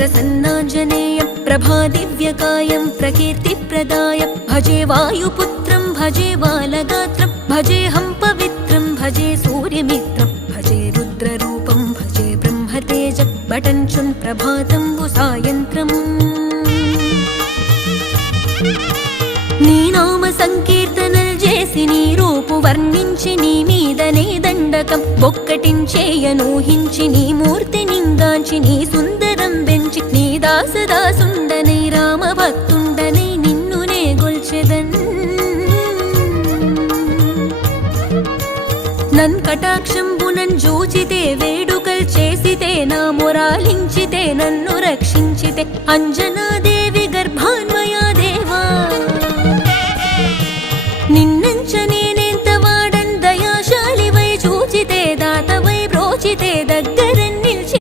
प्रसन्नाञ्जनेयं प्रभादिव्यकायं प्रकीर्तिप्रदाय भजे वायुपुत्रं भजे बालगात्रं भजेऽहं पवित्रं भजे सूर्यमित्रं भजे रुद्ररूपं भजे ब्रह्मतेज बटञ्चुन् प्रभातं सायन्त्रम् నీ నామ సంకీర్తనలు చేసి నీ రూపు వర్ణించి నీ మీదనే దండకం ఒక్కటించేయనూహించి నీ మూర్తి నింగాంచి నీ సుందరం పెంచి నీ దాసదాసుండనై రామభక్తుండనై నిన్నునే గొల్చెదన్ నన్ కటాక్షంబునన్ జూచితే వేడుకల్ చేసితే నా మొరాలించితే నన్ను రక్షించితే అంజనాది